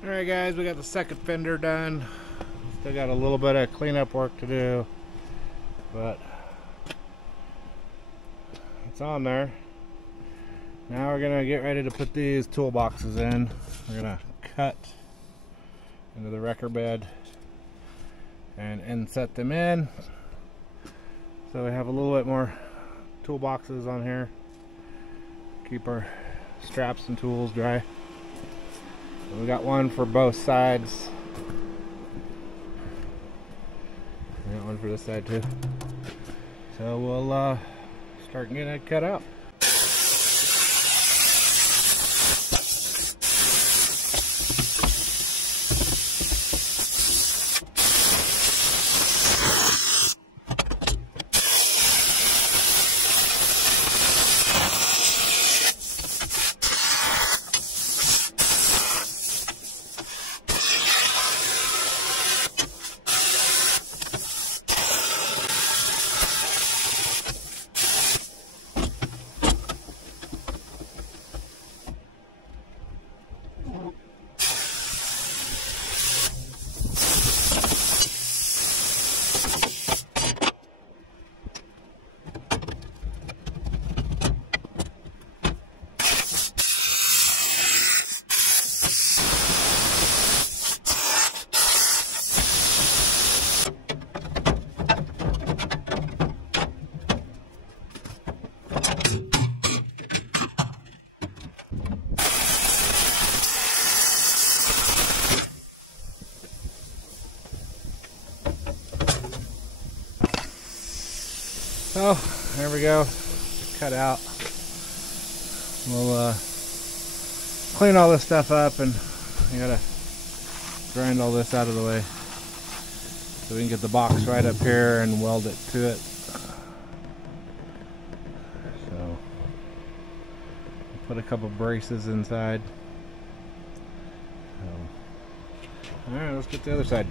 Alright guys, we got the second fender done. Still got a little bit of cleanup work to do, but it's on there. Now we're gonna get ready to put these toolboxes in. We're gonna cut into the wrecker bed and inset them in, so we have a little bit more toolboxes on here. Keep our straps and tools dry. We got one for both sides. We got one for this side too. So we'll start getting it cut out. So there we go, cut out. We'll clean all this stuff up, and I gotta grind all this out of the way so we can get the box right up here and weld it to it. So put a couple braces inside. So, all right, let's get the other side.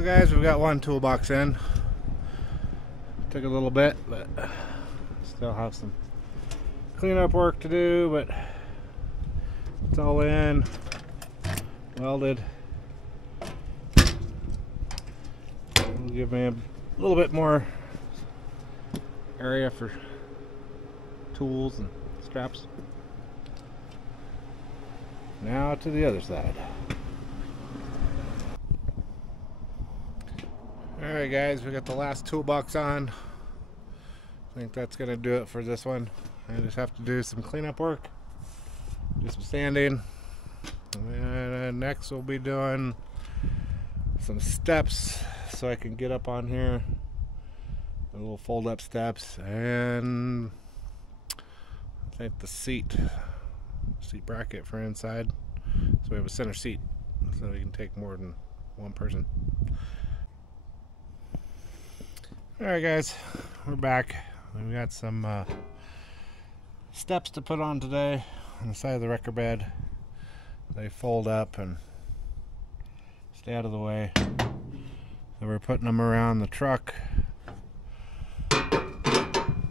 Well guys, we've got one toolbox in. Took a little bit, but still have some cleanup work to do, but it's all in, welded. It'll give me a little bit more area for tools and straps. Now to the other side. Alright guys, we got the last toolbox on. I think that's going to do it for this one. I just have to do some cleanup work, do some sanding, and then next we'll be doing some steps so I can get up on here. A little fold up steps, and I think the seat bracket for inside, so we have a center seat so we can take more than one person. Alright guys, we're back. We got some steps to put on today on the side of the wrecker bed. They fold up and stay out of the way. So we're putting them around the truck,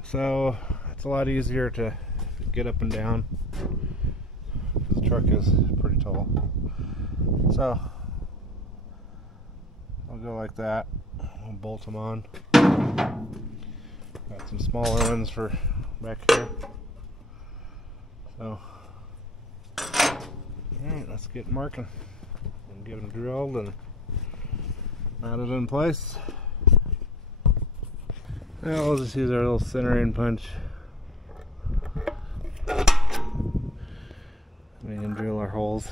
so it's a lot easier to get up and down because the truck is pretty tall. So I'll go like that. I'll bolt them on. Got some smaller ones for back here. So, alright, let's get marking and get them drilled and mounted in place. Now we'll just use our little centering punch. We can drill our holes.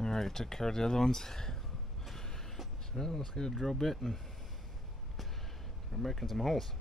Alright, took care of the other ones. So let's get a drill bit and we're making some holes.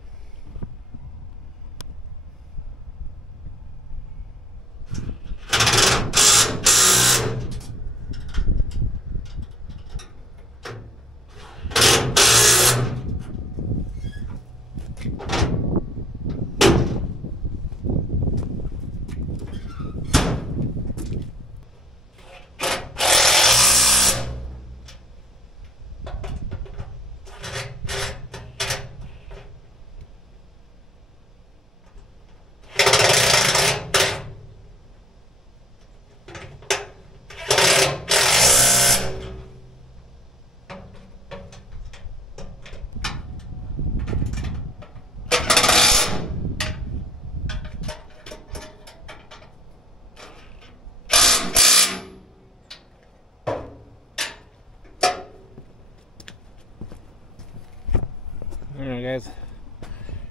Alright guys,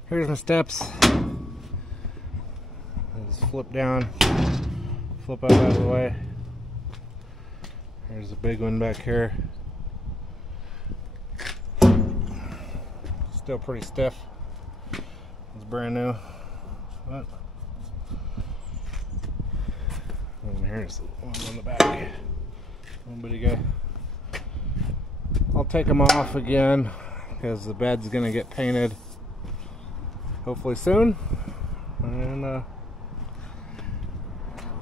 here's my steps. Just flip down, flip out of the way. There's a big one back here. Still pretty stiff. It's brand new. But and here's one on the back. One bitty guy. I'll take them off again because the bed's gonna get painted hopefully soon, and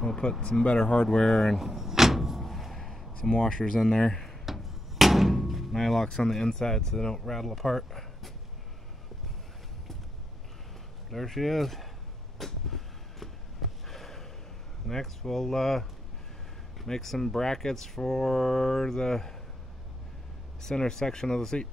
we'll put some better hardware and some washers in there, nylocks on the inside so they don't rattle apart. There she is. Next we'll make some brackets for the center section of the seat.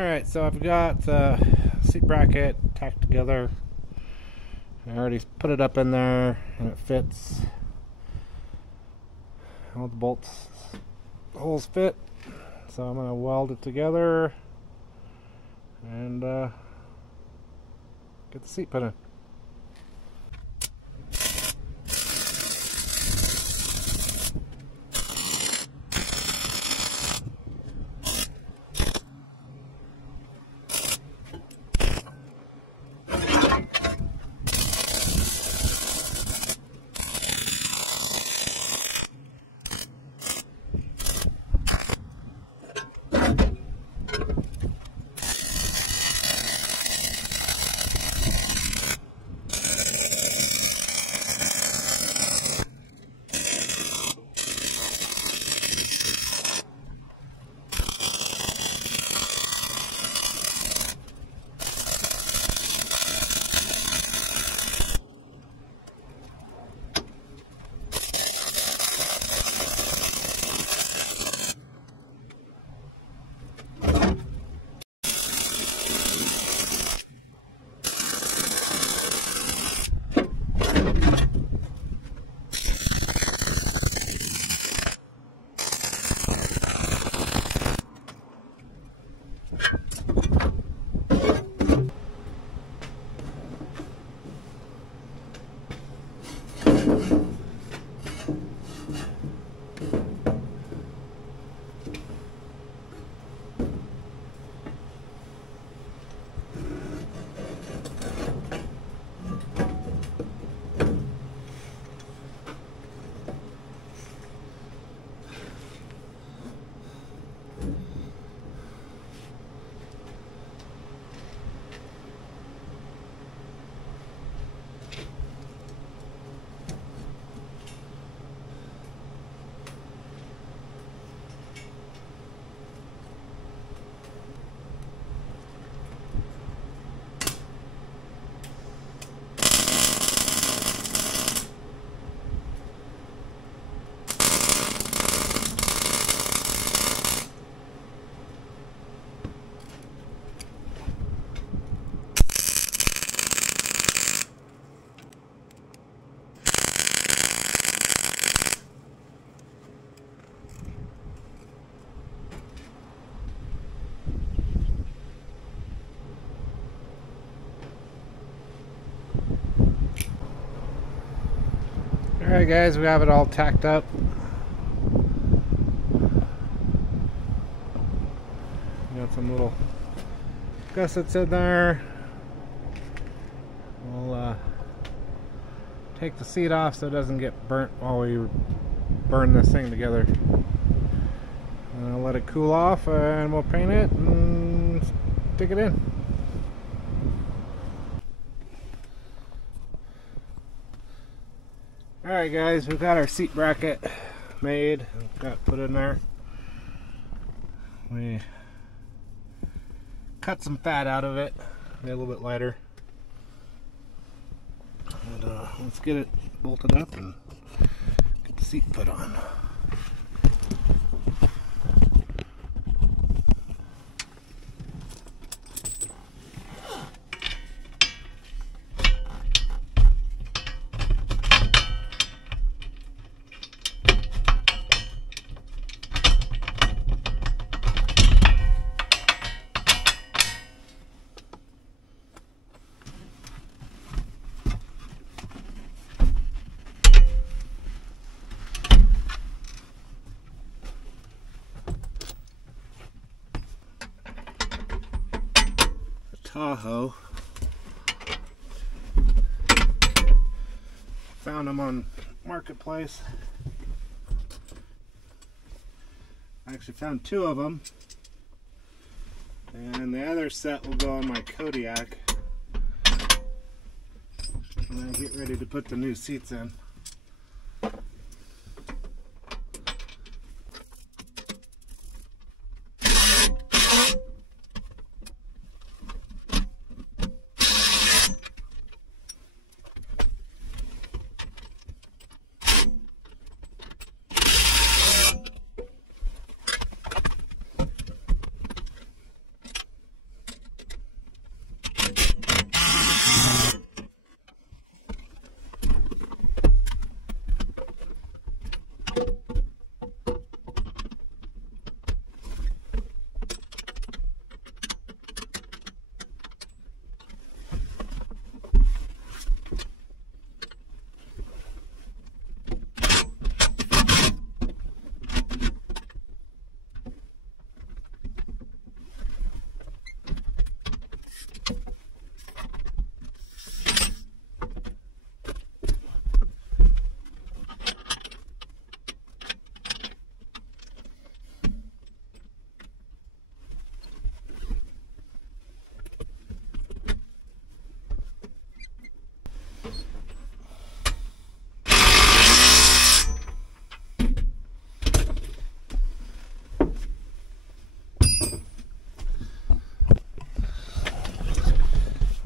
Alright, so I've got the seat bracket tacked together. I already put it up in there and it fits. All the bolts holes fit. So I'm going to weld it together and get the seat put in. Alright guys, we have it all tacked up. Got some little gussets in there. We'll take the seat off so it doesn't get burnt while we burn this thing together. I'll let it cool off and we'll paint it and stick it in. Alright guys, we've got our seat bracket made, got put in there. We cut some fat out of it, made it a little bit lighter. And let's get it bolted up and get the seat put on. Tahoe. Found them on Marketplace. I actually found 2 of them, and the other set will go on my Kodiak when I get ready to put the new seats in.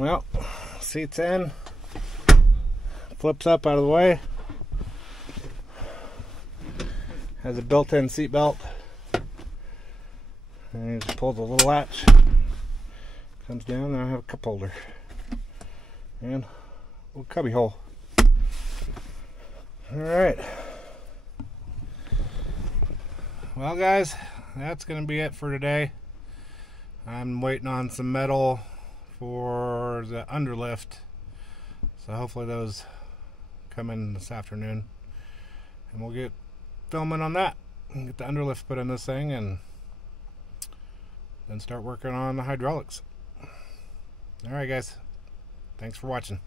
Well, seat's in. Flips up out of the way. Has a built-in seat belt. And you just pull the little latch. Comes down, and I have a cup holder. And a little cubby hole. Alright. Well guys, that's going to be it for today. I'm waiting on some metal for the underlift. So hopefully those come in this afternoon. And we'll get filming on that. And get the underlift put in this thing and then start working on the hydraulics. Alright guys, thanks for watching.